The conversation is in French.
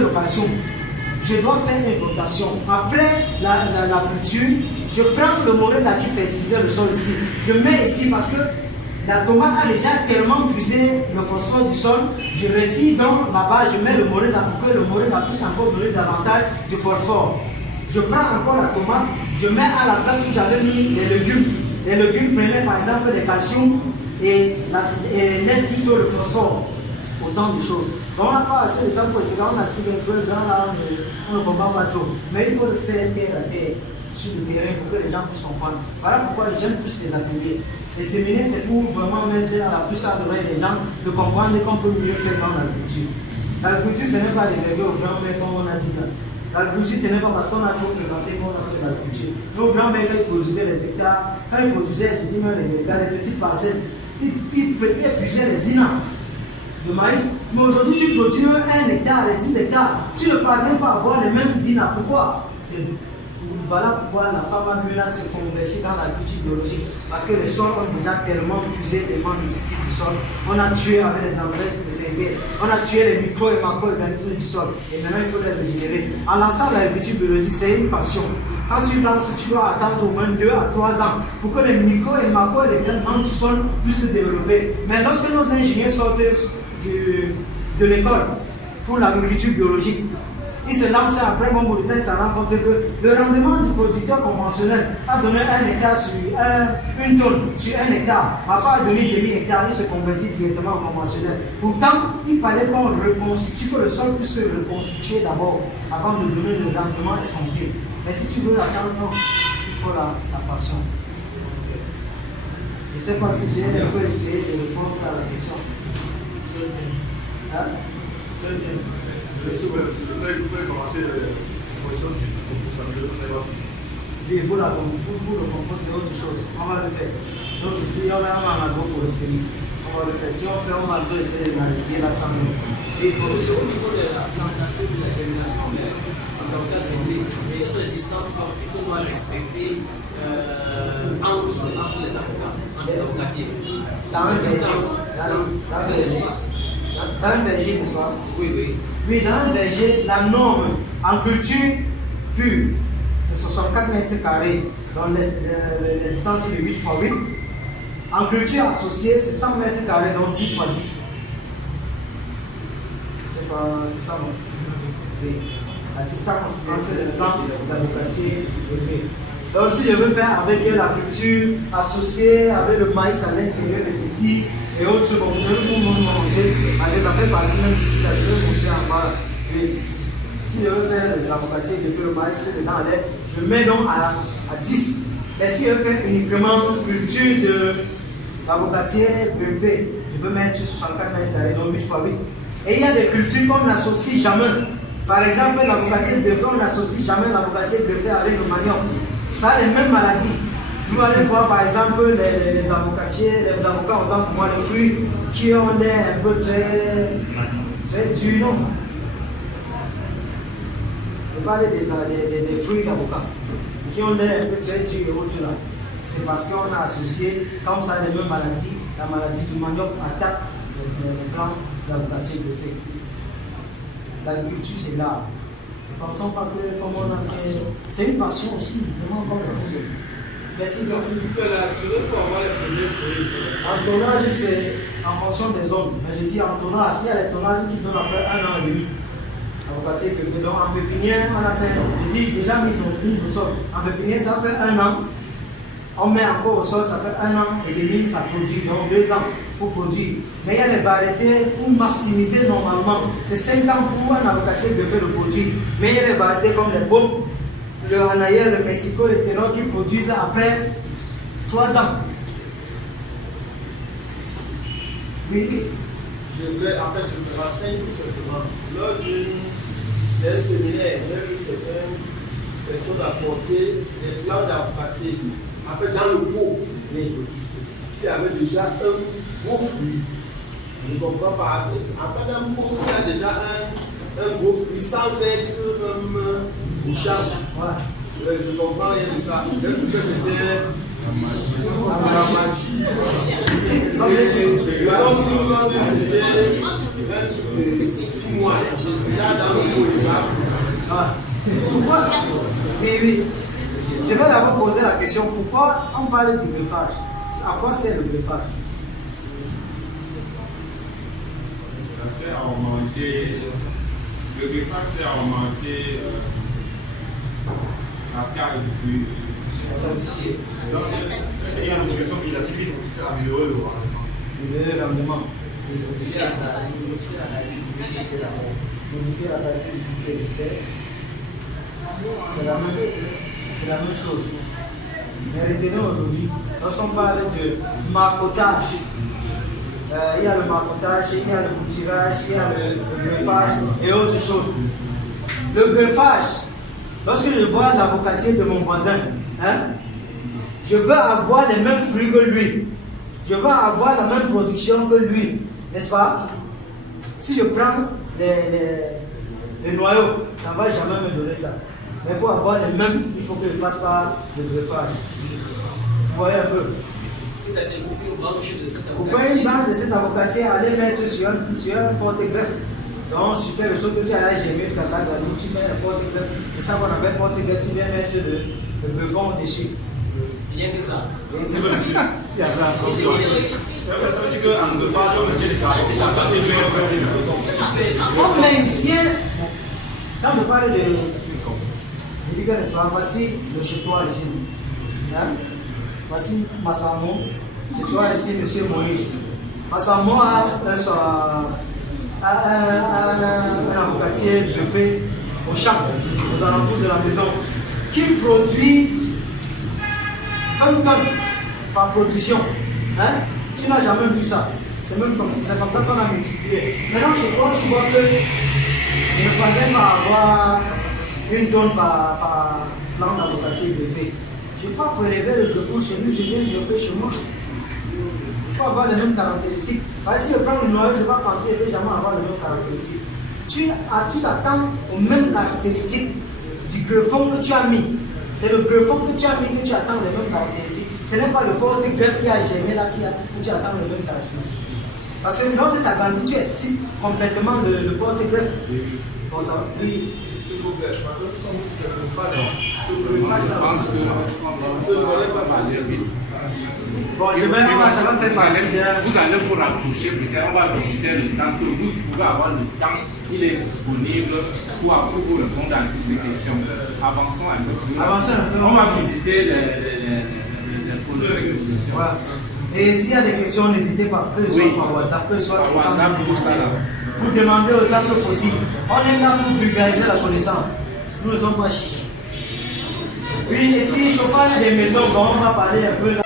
le calcium, je dois faire une rotation. Après la culture, je prends le moringa qui fertilise le sol ici. Je mets ici parce que la tomate a déjà tellement puisé le phosphore du sol. Je retire donc là-bas, je mets le moringa pour que le moringa puisse encore donner davantage de phosphore. Je prends encore la tomate, je mets à la place où j'avais mis les légumes. Les légumes prenaient par exemple le calcium et laissent plutôt le phosphore. Autant de choses. Donc on n'a pas assez de temps pour essayer, on a expliqué un peu dans là, on ne comprend pas trop. Mais il faut le faire terre à terre, sur le terrain, pour que les gens puissent comprendre. Voilà pourquoi j'aime plus les ateliers. Les séminaires, c'est pour vraiment mettre à la puce à l'oreille des gens de comprendre qu'on peut mieux faire dans l'agriculture. L'agriculture, ce n'est pas réservé aux grands-mères comme on a dit là. L'agriculture, ce n'est pas parce qu'on a trop fréquenté qu'on a fait l'agriculture. Nos grands-mères, quand ils produisaient les hectares, quand ils produisaient, je dis même les hectares, les petites parcelles, ils épuisaient les dinars de maïs. Mais aujourd'hui, tu produis 1 hectare, les 10 hectares, tu ne parviens pas à avoir les mêmes dinars. Pourquoi? Voilà pourquoi la femme a mieux se convertir dans l'agriculture biologique. Parce que les sols ont déjà tellement puisé les membres multiples du sol. On a tué avec les engrais de synthèse. On a tué les micro et macro-organismes du sol. Et maintenant, il faut les régénérer. En lançant l'agriculture biologique, c'est une passion. Quand tu lances, tu dois attendre au moins 2 à 3 ans pour que les micro et macro-organismes du sol puissent se développer. Mais lorsque nos ingénieurs sortent de l'école pour l'agriculture biologique, ils se lancent après bon bout de temps, ils se rendent compte que le rendement du producteur conventionnel a donné 1 hectare sur 1 tonne sur 1 hectare, n'a pas donné demi-hectare, il se convertit directement en conventionnel. Pourtant, il fallait qu'on reconstitue, que le sol puisse se reconstituer d'abord avant de donner le rendement escompté. Mais si tu veux l'attendre, non, il faut la passion. Je ne sais pas si j'ai un peu essayé de répondre à la question. Hein? Si vous pouvez commencer la proposition du compost. Oui, pour le compost, c'est autre chose. On va le faire. Donc ici, on a un agroforesterie. On va le faire. Si on fait, on va essayer de réaliser la santé. Et au niveau de la plantation de la germination des avocat greffés, et sur les distances qu'il faut respecter entre les avocats, entre les avocatiers. Dans une distance, dans l'espace. Dans un verger, n'est-ce pas? Oui. Oui, dans un verger, la norme en culture pure, c'est 64 mètres carrés, donc la distance est de 8 x 8. En culture associée, c'est 100 mètres carrés, donc 10 x 10. C'est ça, non? Oui. La distance entre les plants d'avocatier et donc, si je veux faire avec la culture associée, avec le maïs à l'intérieur de ceci et autres, bon, je vais vous manger, ça fait partie même du site, je vais manger en bas. Oui. Si je veux faire les avocatiers de le maïs dedans, je mets donc à 10. Mais si je veux faire uniquement culture d'avocatier buffet, je peux mettre 64 mètres carrés, donc 8 x 8. Et il y a des cultures qu'on n'associe jamais. Par exemple, l'avocatier buffet, on n'associe jamais l'avocatier buffet avec le manioc. Ça a les mêmes maladies. Vous allez voir par exemple les avocatiers, les avocats autant pour moi, les fruits qui ont l'air un peu très durs, non? Je parle des fruits d'avocat qui ont l'air un peu très durs et autres là. C'est parce qu'on a associé, comme ça, les mêmes maladies, la maladie du manioc attaque les plants d'avocatier de fait. L'agriculture, c'est l'art. Ne pensons pas que, comme on a fait, c'est une passion aussi, vraiment comme ça. Merci. Donc, s'il vous plaît, là, tu veux pour avoir les premiers fruits. Entonage, c'est en fonction des zones. Mais je dis entonage, il y a les tonnages qui donnent après 1 an et demi. Donc en pépinière, on a fait, je dis déjà mise au sol. En pépinière, ça fait 1 an. On met encore au sol, ça fait 1 an et demi, ça produit, donc 2 ans pour produire. Mais il y a des variétés pour maximiser normalement. C'est 5 ans pour un avocatier de faire le produit. Mais il y a des variétés comme les Bob, le Hanaïa, le Mexico, le Terron qui produisent après 3 ans. Oui. Je me renseigne tout simplement. Lors d'un séminaire, même certaines personnes apportaient des plants d'avocatier. En fait, dans le pot, qui avait déjà un gros fruit. Je ne comprends pas. En fait, dans le pot, il y a déjà un gros fruit sans être bouchable. Je comprends rien de ça. Peut-être que c'était C'était 6 mois. Déjà dans le pot, Pourquoi? Oui. Je vais d'abord poser la question, pourquoi on parle du greffage? À quoi sert le greffage? Ça sert à augmenter. Le greffage sert à augmenter la taille du fruit. Donc, il y a une modification filative pour améliorer le rendement. Le rendement. Modifier la taille qui existait. C'est la même chose. Mais retenez aujourd'hui, lorsqu'on parle de marcotage, il y a le marcotage, il y a le bouturage, il y a le greffage et autre chose. Le greffage, lorsque je vois l'avocatier de mon voisin, je veux avoir les mêmes fruits que lui. Je veux avoir la même production que lui. N'est-ce pas? Si je prends les noyaux, ça ne va jamais me donner ça. Mais pour avoir les mêmes, il faut que je passe par le greffage. Vous voyez un peu? C'est-à-dire couper une branche de cet Vous prenez une branche de cet avocatier, aller mettre sur un porte-greffe. Donc, super, le chose que tu as gémé jusqu'à ça, tu mets le porte-greffe. C'est ça qu'on appelle porte-greffe, tu viens mettre le greffon au-dessus. Rien que ça. Il y a ça encore. Ça veut dire qu'en greffage, on maintient les caractéristiques. On maintient. Quand je parle de. Je dis que n'est-ce pas, voici le chez-toi ici. Voici Massamo. Chez-toi ici, monsieur Moïse. Massamo a un avocatier greffé au champ, aux alentours de la maison, qui produit 20 tonnes par production. Tu n'as jamais vu ça. C'est même comme ça qu'on a multiplié. Maintenant, chez toi, tu vois que je ne pensais pas avoir 1 tonne par plan d'avocatier greffé. Je ne peux pas prélever le greffon chez lui, je viens greffer chez moi. Il faut avoir les mêmes caractéristiques. Si je prends le noyau, je ne vais pas partir, je ne vais jamais avoir les mêmes caractéristiques. Tu t'attends aux mêmes caractéristiques du greffon que tu as mis. C'est le greffon que tu as mis que tu attends les mêmes caractéristiques. Ce n'est pas le porte-greffe qui a germé là que tu attends les mêmes caractéristiques. Parce que lorsque ça grandit, tu excites complètement le porte-greffe. Bon, ça, oui. s'il vous plaît, parce que nous sommes tous Bon, ça va faire partie vous allez vous rapprocher, peut-être on va visiter le temps que vous pouvez avoir le temps, il est disponible pour vous répondre à toutes ces questions. Avançons un peu. On va visiter les expositions. Voilà. Et s'il y a des questions, n'hésitez pas, que ce soit par WhatsApp, que ce soit par WhatsApp, vous demandez autant que possible. On est là pour vulgariser la connaissance. Nous ne sommes pas chiches. Oui, et si je parle des maisons, bon, on va parler un peu là.